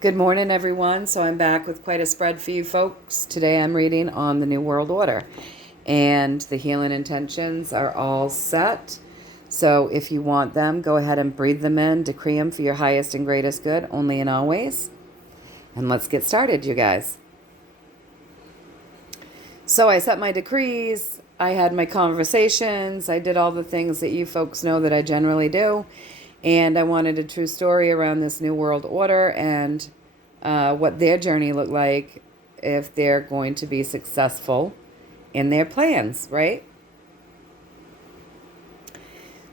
Good morning, everyone. So I'm back with quite a spread for you folks. Today I'm reading on the New World Order, and the healing intentions are all set. So if you want them, go ahead and breathe them in, decree them for your highest and greatest good, only and always. And let's get started, you guys. So I set my decrees, I had my conversations, I did all the things that you folks know that I generally do. And I wanted a true story around this New World Order and what their journey looked like if they're going to be successful in their plans, right?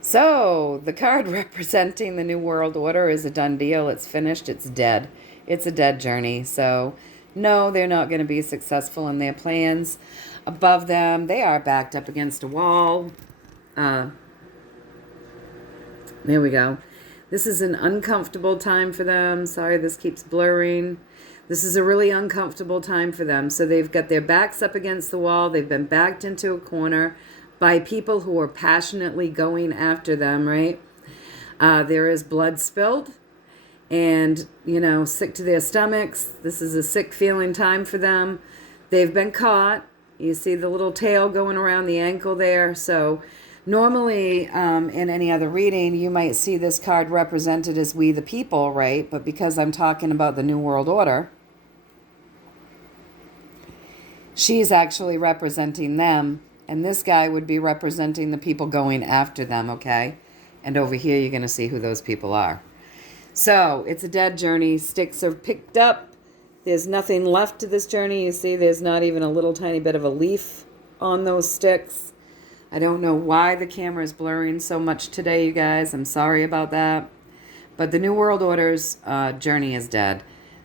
So the card representing the New World Order is a done deal. It's finished. It's dead. It's a dead journey. So no, they're not going to be successful in their plans. Above them, they are backed up against a wall. There we go. This is an uncomfortable time for them. Sorry, this keeps blurring. This is a really uncomfortable time for them. So they've got their backs up against the wall. They've been backed into a corner by people who are passionately going after them, right? There is blood spilled and, sick to their stomachs. This is a sick feeling time for them. They've been caught. You see the little tail going around the ankle there. So normally, in any other reading, you might see this card represented as we the people, right? But because I'm talking about the New World Order, she's actually representing them, and this guy would be representing the people going after them, okay? And over here, you're going to see who those people are. So it's a dead journey. Sticks are picked up. There's nothing left to this journey. You see, there's not even a little tiny bit of a leaf on those sticks. I don't know why the camera is blurring so much today, you guys. I'm sorry about that. But the New World Order's journey is dead.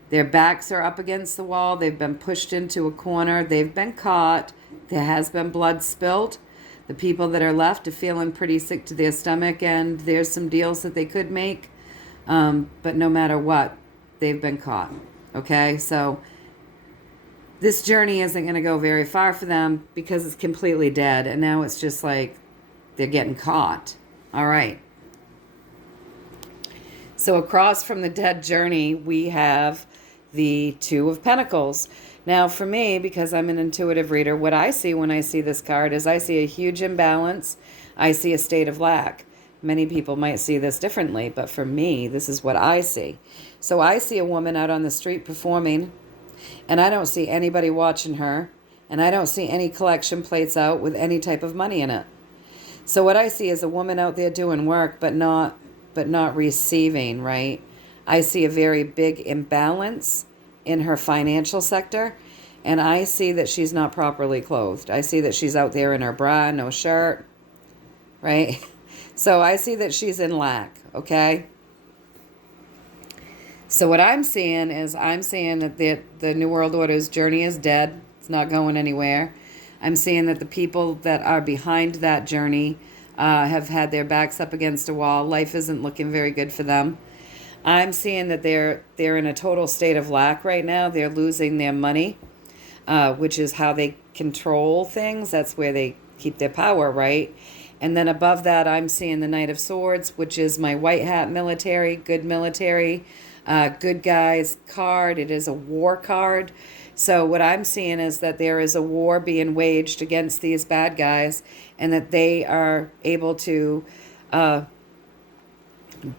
Their backs are up against the wall. They've been pushed into a corner. They've been caught. There has been blood spilled. The people that are left are feeling pretty sick to their stomach, and there's some deals that they could make. But no matter what, they've been caught. Okay, so this journey isn't going to go very far for them because it's completely dead. And now it's just like they're getting caught. All right. So across from the dead journey, we have the Two of Pentacles. Now for me, because I'm an intuitive reader, what I see when I see this card is I see a huge imbalance. I see a state of lack. Many people might see this differently, but for me, this is what I see. So I see a woman out on the street performing, and I don't see anybody watching her, and I don't see any collection plates out with any type of money in it. So what I see is a woman out there doing work, but not receiving, right? I see a very big imbalance in her financial sector, and I see that she's not properly clothed. I see that she's out there in her bra, no shirt, right? So I see that she's in lack, okay? So what I'm seeing is that the New World Order's journey is dead. It's not going anywhere. I'm seeing that the people that are behind that journey have had their backs up against a wall. Life isn't looking very good for them. I'm seeing that they're in a total state of lack right now. They're losing their money, which is how they control things. That's where they keep their power, right? And then above that, I'm seeing the Knight of Swords, which is my white hat military, good guys card. It is a war card. So what I'm seeing is that there is a war being waged against these bad guys, and that they are able to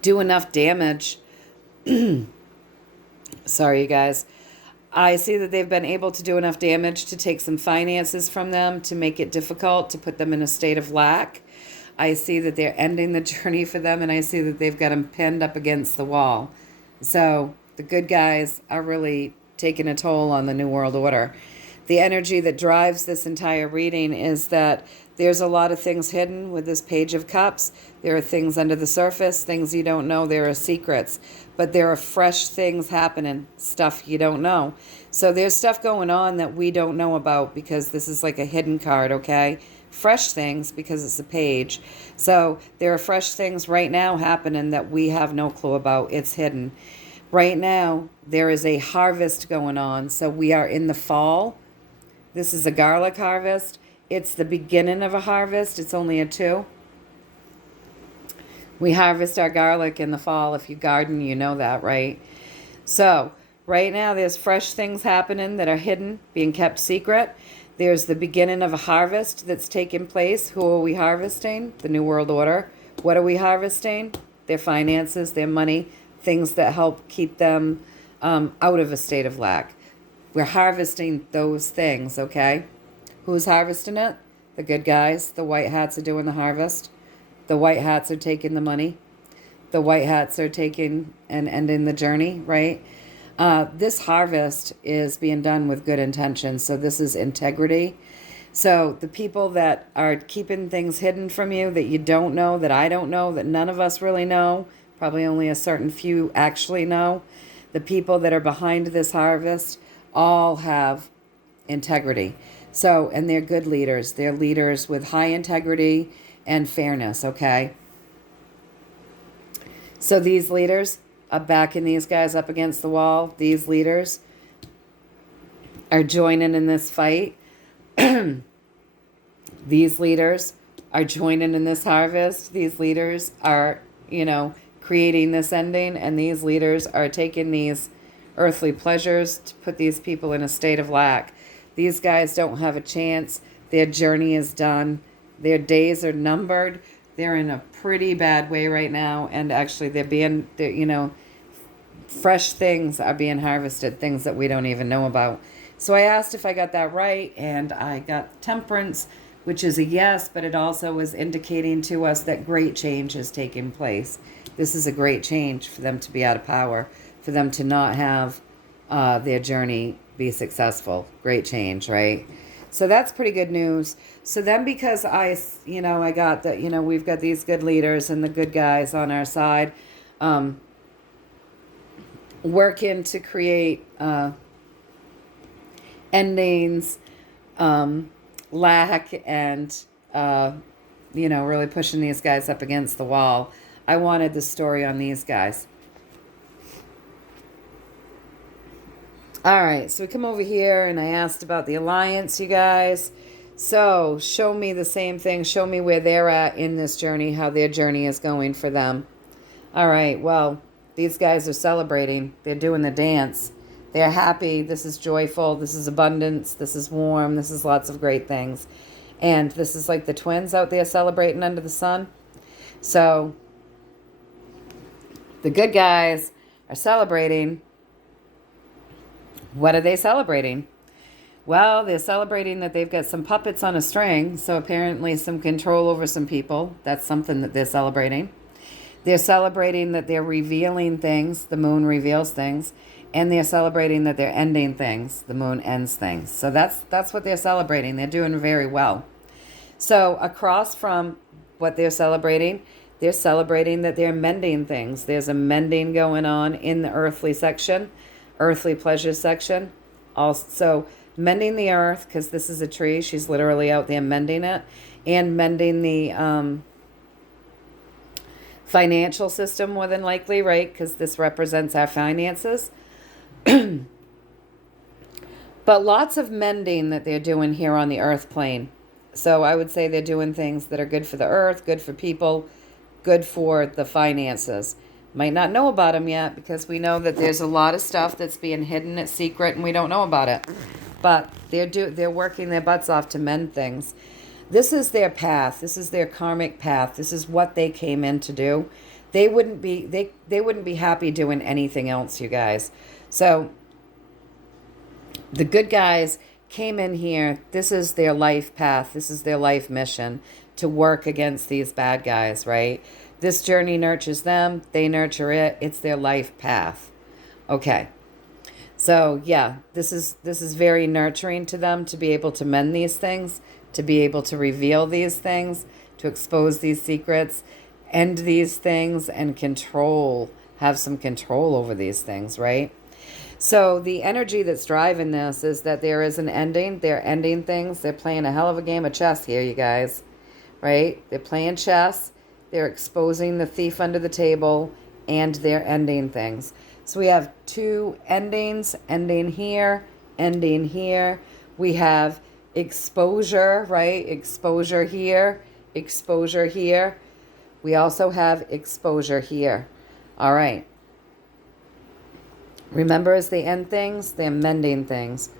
do enough damage. Sorry, you guys. I see that they've been able to do enough damage to take some finances from them, to make it difficult, to put them in a state of lack. I see that they're ending the journey for them, and I see that they've got them pinned up against the wall. So the good guys are really taking a toll on the New World Order. The energy that drives this entire reading is that there's a lot of things hidden with this Page of Cups. There are things under the surface, things you don't know. There are secrets, but there are fresh things happening, stuff you don't know. So there's stuff going on that we don't know about because this is like a hidden card, okay? Fresh things because it's a page. So there are fresh things right now happening that we have no clue about. It's hidden. Right now, there is a harvest going on. So we are in the fall. This is a garlic harvest. It's the beginning of a harvest. It's only a 2. We harvest our garlic in the fall. If you garden, you know that, right? So Right now, there's fresh things happening that are hidden, being kept secret. There's the beginning of a harvest that's taking place. Who are we harvesting? The New World Order. What are we harvesting? Their finances, their money, things that help keep them out of a state of lack. We're harvesting those things, okay? Who's harvesting it? The good guys. The white hats are doing the harvest. The white hats are taking the money. The white hats are taking and ending the journey, right? This harvest is being done with good intentions. So this is integrity. So the people that are keeping things hidden from you that you don't know, that I don't know, that none of us really know, probably only a certain few actually know, the people that are behind this harvest all have integrity. So, and they're good leaders. They're leaders with high integrity and fairness, okay? So these leaders are backing these guys up against the wall. These leaders are joining in this fight. These leaders are joining in this harvest. These leaders are, creating this ending. And these leaders are taking these earthly pleasures to put these people in a state of lack. These guys don't have a chance. Their journey is done. Their days are numbered. They're in a pretty bad way right now. And actually, fresh things are being harvested, things that we don't even know about. So I asked if I got that right, and I got temperance, which is a yes, but it also was indicating to us that great change is taking place. This is a great change for them to be out of power, for them to not have their journey be successful. Great change, right? So that's pretty good news. So then because I got that, we've got these good leaders and the good guys on our side, working to create endings, lack, and, really pushing these guys up against the wall. I wanted the story on these guys. All right, so we come over here, and I asked about the alliance, you guys. So show me the same thing. Show me where they're at in this journey, how their journey is going for them. All right, well, these guys are celebrating. They're doing the dance. They're happy. This is joyful. This is abundance. This is warm. This is lots of great things. And this is like the twins out there celebrating under the sun. So the good guys are celebrating. What are they celebrating? Well, they're celebrating that they've got some puppets on a string. So apparently some control over some people. That's something that they're celebrating. They're celebrating that they're revealing things. The moon reveals things. And they're celebrating that they're ending things. The moon ends things. So that's what they're celebrating. They're doing very well. So across from what they're celebrating that they're mending things. There's a mending going on in the earthly section, earthly pleasure section. Also mending the earth, because this is a tree. She's literally out there mending it. And mending the financial system, more than likely, right? Because this represents our finances. But lots of mending that they're doing here on the earth plane. So I would say they're doing things that are good for the earth, good for people, good for the finances. Might not know about them yet, because we know that there's a lot of stuff that's being hidden, it's secret, and we don't know about it. But they're working their butts off to mend things. This is their path. This is their karmic path. This is what they came in to do. They wouldn't be happy doing anything else, you guys. So the good guys came in here. This is their life path. This is their life mission, to work against these bad guys, right? This journey nurtures them. They nurture it. It's their life path. Okay. So yeah, this is very nurturing to them, to be able to mend these things, to be able to reveal these things, to expose these secrets, end these things, and have some control over these things, right? So the energy that's driving this is that there is an ending. They're ending things. They're playing a hell of a game of chess here, you guys, right? They're playing chess. They're exposing the thief under the table, and they're ending things. So we have two endings, ending here, ending here. We have exposure, right? Exposure here, exposure here. We also have exposure here. All right. Remember, as they end things, they're mending things.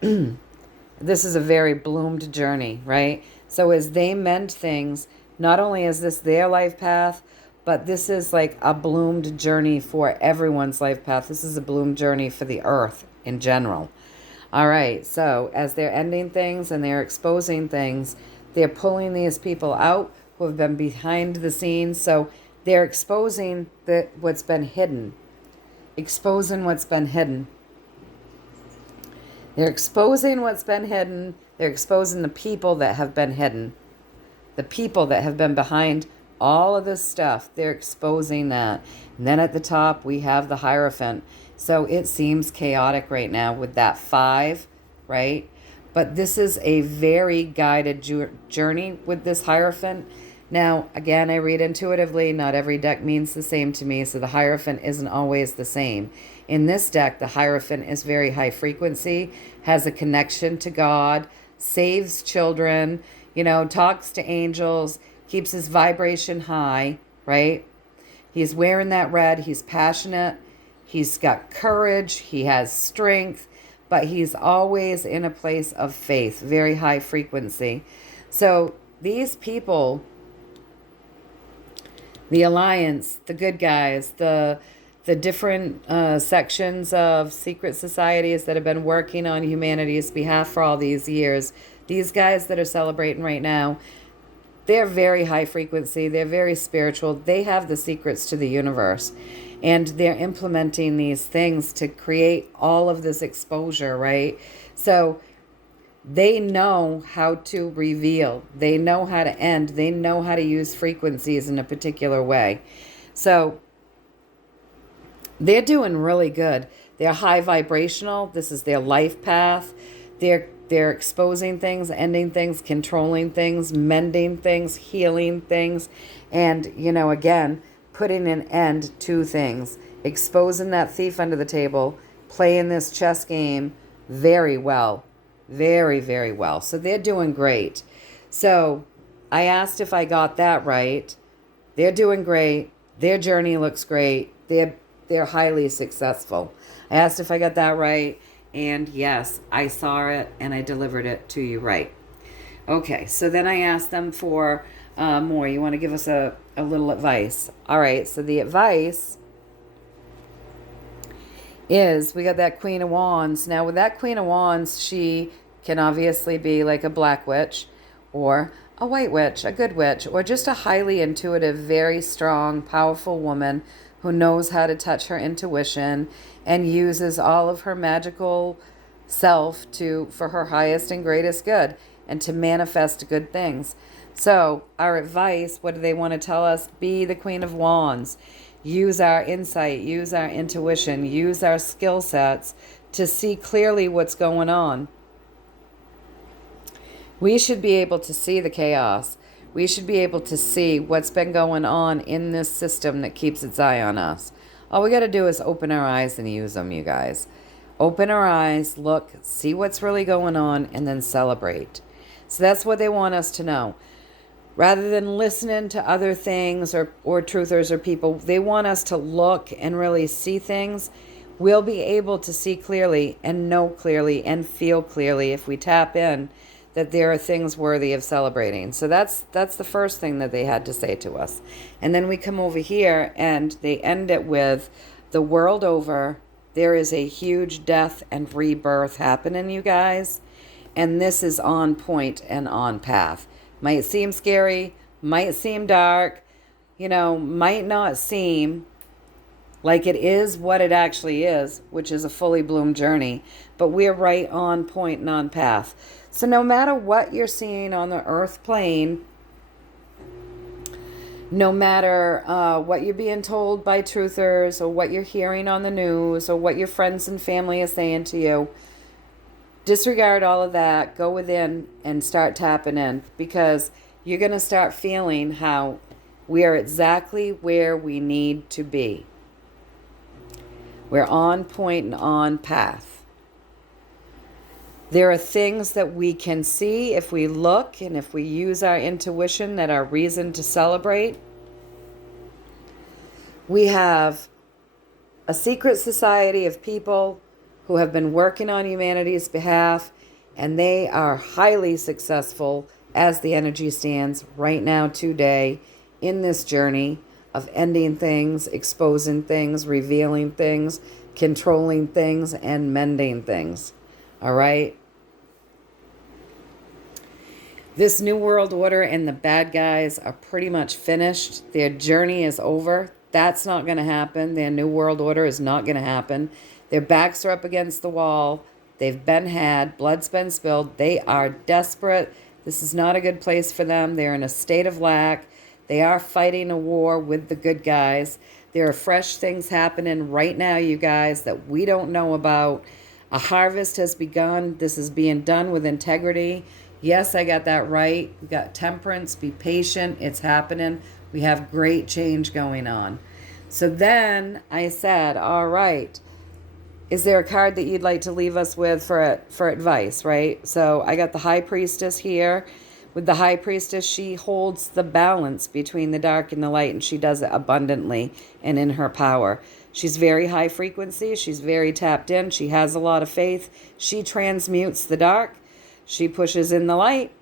This is a very bloomed journey, right? So as they mend things, not only is this their life path, but this is like a bloomed journey for everyone's life path. This is a bloomed journey for the earth in general. All right, so as they're ending things and they're exposing things, they're pulling these people out who have been behind the scenes. So they're exposing what's been hidden. Exposing what's been hidden. They're exposing what's been hidden. They're exposing the people that have been hidden. The people that have been behind all of this stuff. They're exposing that. And then at the top, we have the Hierophant. So it seems chaotic right now with that 5, right? But this is a very guided journey with this Hierophant. Now, again, I read intuitively. Not every deck means the same to me, so the Hierophant isn't always the same. In this deck, the Hierophant is very high frequency, has a connection to God, saves children, talks to angels, keeps his vibration high, right? He's wearing that red. He's passionate. He's got courage. He has strength, but he's always in a place of faith, very high frequency. So these people, the Alliance, the good guys, the different sections of secret societies that have been working on humanity's behalf for all these years, these guys that are celebrating right now, they're very high frequency. They're very spiritual. They have the secrets to the universe. And they're implementing these things to create all of this exposure, right? So they know how to reveal. They know how to end. They know how to use frequencies in a particular way. So they're doing really good. They're high vibrational. This is their life path. They're exposing things, ending things, controlling things, mending things, healing things, and, again, putting an end to things. Exposing that thief under the table, playing this chess game very well. Very, very well. So they're doing great. So I asked if I got that right. They're doing great. Their journey looks great. They're highly successful. I asked if I got that right. And yes, I saw it and I delivered it to you right. Okay, so then I asked them for more. You want to give us a little advice? All right, so the advice is we got that Queen of Wands. Now, with that Queen of Wands, she can obviously be like a black witch or a white witch, a good witch, or just a highly intuitive, very strong, powerful woman who knows how to touch her intuition and uses all of her magical self for her highest and greatest good and to manifest good things. So our advice, what do they want to tell us? Be the Queen of Wands. Use our insight, use our intuition, use our skill sets to see clearly what's going on. We should be able to see the chaos. We should be able to see what's been going on in this system that keeps its eye on us. All we got to do is open our eyes and use them, you guys. Open our eyes, look, see what's really going on, and then celebrate. So that's what they want us to know. Rather than listening to other things or truthers or people, they want us to look and really see things. We'll be able to see clearly and know clearly and feel clearly if we tap in that there are things worthy of celebrating. So that's the first thing that they had to say to us. And then we come over here and they end it with, the world over, there is a huge death and rebirth happening, you guys. And this is on point and on path. Might seem scary, might seem dark, might not seem like it is what it actually is, which is a fully bloomed journey. But we're right on point and on path. So no matter what you're seeing on the earth plane, no matter what you're being told by truthers or what you're hearing on the news or what your friends and family are saying to you, disregard all of that, go within and start tapping in, because you're going to start feeling how we are exactly where we need to be. We're on point and on path. There are things that we can see if we look and if we use our intuition that are reason to celebrate. We have a secret society of people who have been working on humanity's behalf, and they are highly successful as the energy stands right now today in this journey of ending things, exposing things, revealing things, controlling things, and mending things. All right? This New World Order and the bad guys are pretty much finished. Their journey is over. That's not going to happen. Their New World Order is not going to happen. Their backs are up against the wall. They've been had. Blood's been spilled. They are desperate. This is not a good place for them. They're in a state of lack. They are fighting a war with the good guys. There are fresh things happening right now, you guys, that we don't know about. A harvest has begun. This is being done with integrity. Yes, I got that right. We got temperance. Be patient. It's happening. We have great change going on. So then I said, all right, is there a card that you'd like to leave us with for advice, right? So I got the High Priestess here. With the High Priestess, she holds the balance between the dark and the light, and she does it abundantly and in her power. She's very high frequency. She's very tapped in. She has a lot of faith. She transmutes the dark. She pushes in the light,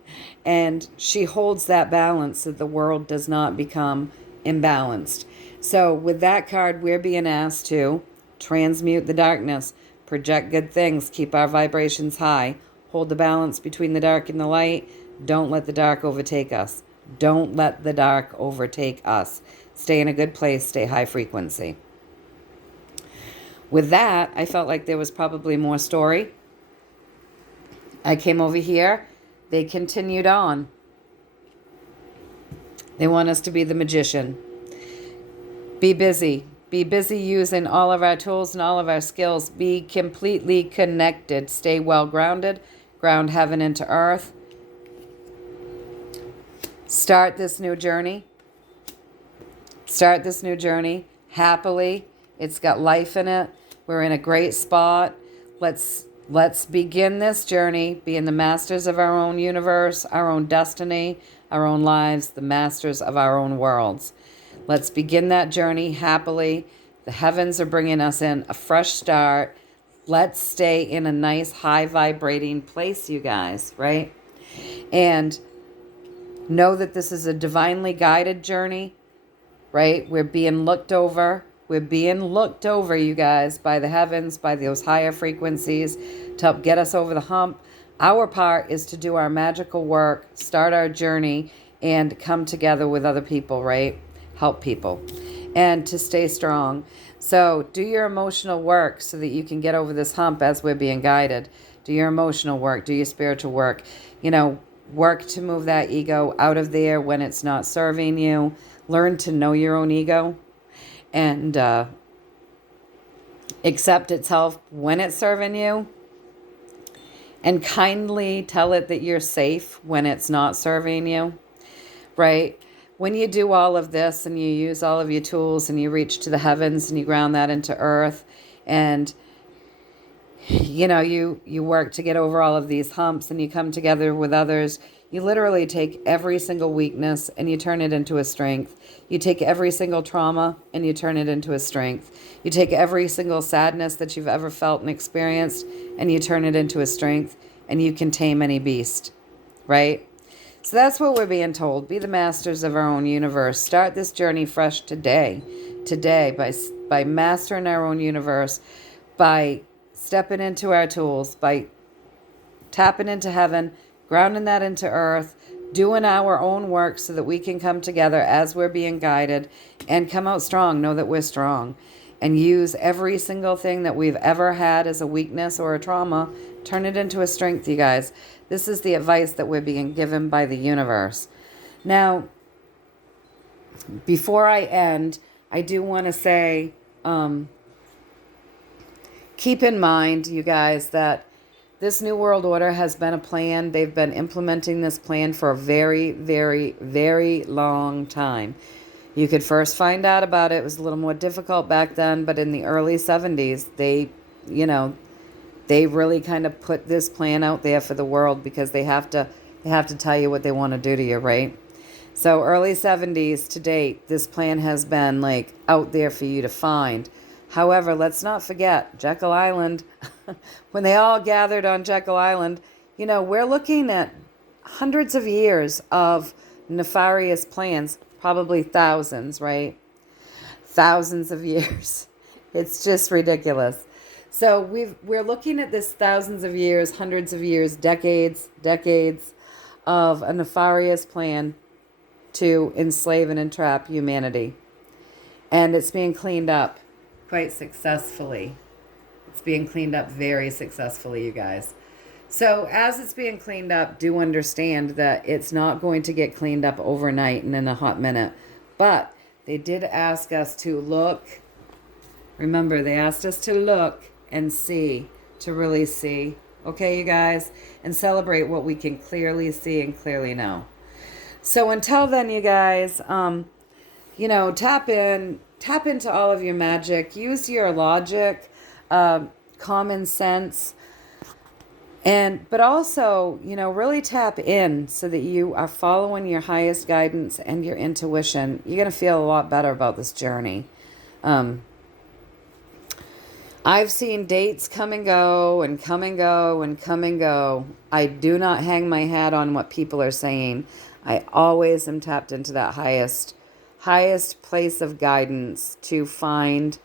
and she holds that balance so the world does not become imbalanced. So with that card, we're being asked to transmute the darkness, project good things, keep our vibrations high, hold the balance between the dark and the light. Don't let the dark overtake us. Don't let the dark overtake us. Stay in a good place, stay high frequency. With that, I felt like there was probably more story. I came over here. They continued on. They want us to be the magician. Be busy. Be busy using all of our tools and all of our skills. Be completely connected. Stay well grounded. Ground heaven into earth. Start this new journey. Start this new journey happily. It's got life in it. We're in a great spot. Let's begin this journey, being the masters of our own universe, our own destiny, our own lives, the masters of our own worlds. Let's begin that journey happily. The heavens are bringing us in a fresh start. Let's stay in a nice, high vibrating place, you guys, right? And know that this is a divinely guided journey, right? We're being looked over. We're being looked over, you guys, by the heavens, by those higher frequencies to help get us over the hump. Our part is to do our magical work, start our journey, and come together with other people, right? Help people. And to stay strong. So do your emotional work so that you can get over this hump as we're being guided. Do your emotional work. Do your spiritual work. Work to move that ego out of there when it's not serving you. Learn to know your own ego. And accept its help when it's serving you, and kindly tell it that you're safe when it's not serving you, right? When you do all of this and you use all of your tools and you reach to the heavens and you ground that into earth, and you work to get over all of these humps and you come together with others, you literally take every single weakness and you turn it into a strength. You take every single trauma and you turn it into a strength. You take every single sadness that you've ever felt and experienced and you turn it into a strength, and you can tame any beast, right? So that's what we're being told. Be the masters of our own universe. Start this journey fresh today by mastering our own universe, by stepping into our tools, by tapping into heaven, grounding that into earth, doing our own work so that we can come together as we're being guided and come out strong. Know that we're strong, and use every single thing that we've ever had as a weakness or a trauma, turn it into a strength, you guys. This is the advice that we're being given by the universe. Now, before I end, I do want to say, keep in mind, you guys, that this New World Order has been a plan. They've been implementing this plan for a very, very, very long time. You could first find out about it. It was a little more difficult back then, but in the early 70s, they really kind of put this plan out there for the world, because they have to tell you what they want to do to you, right? So early 70s to date, this plan has been out there for you to find. However, let's not forget Jekyll Island. When they all gathered on Jekyll Island, we're looking at hundreds of years of nefarious plans, probably thousands, right? Thousands of years. It's just ridiculous. So we're looking at this thousands of years, hundreds of years, decades of a nefarious plan to enslave and entrap humanity. And it's being cleaned up quite successfully. It's being cleaned up very successfully, you guys. So as it's being cleaned up, do understand that it's not going to get cleaned up overnight and in a hot minute. But they did ask us to look. Remember, they asked us to look and see, to really see. Okay, you guys? And celebrate what we can clearly see and clearly know. So until then, you guys, tap into all of your magic. Use your logic, common sense. But also, really tap in so that you are following your highest guidance and your intuition. You're going to feel a lot better about this journey. I've seen dates come and go and come and go and come and go. I do not hang my hat on what people are saying. I always am tapped into that highest place of guidance to find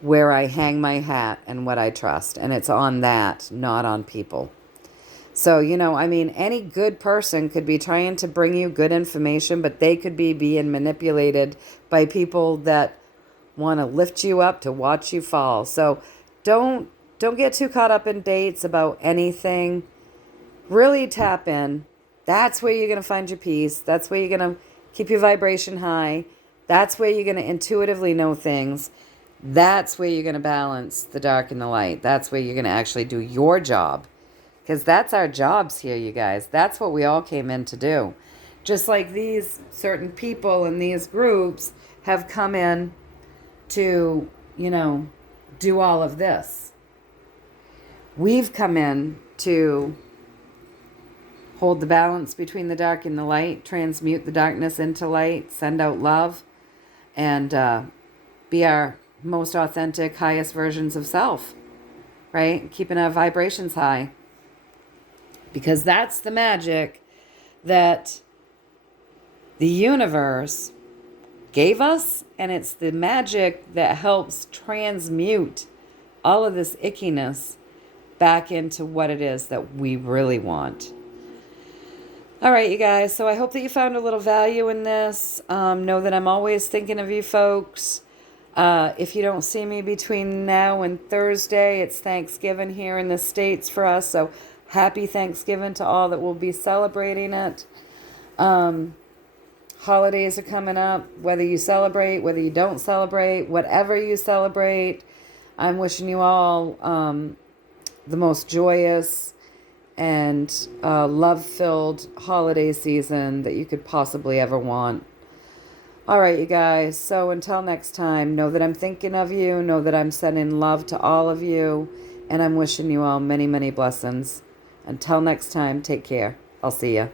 where I hang my hat and what I trust. And it's on that, not on people. So, any good person could be trying to bring you good information, but they could be being manipulated by people that want to lift you up to watch you fall. So don't get too caught up in dates about anything. Really tap in. That's where you're going to find your peace. That's where you're going to keep your vibration high. That's where you're going to intuitively know things. That's where you're going to balance the dark and the light. That's where you're going to actually do your job. Because that's our jobs here, you guys. That's what we all came in to do. Just like these certain people in these groups have come in to, do all of this. We've come in to hold the balance between the dark and the light, transmute the darkness into light, send out love, and be our most authentic, highest versions of self, right? Keeping our vibrations high. Because that's the magic that the universe gave us, and it's the magic that helps transmute all of this ickiness back into what it is that we really want. All right, you guys, so I hope that you found a little value in this. Know that I'm always thinking of you folks. If you don't see me between now and Thursday, it's Thanksgiving here in the States for us, so happy Thanksgiving to all that will be celebrating it. Holidays are coming up, whether you celebrate, whether you don't celebrate, whatever you celebrate. I'm wishing you all the most joyous and love-filled holiday season that you could possibly ever want. All right, you guys. So until next time, know that I'm thinking of you. Know that I'm sending love to all of you. And I'm wishing you all many, many blessings. Until next time, take care. I'll see ya.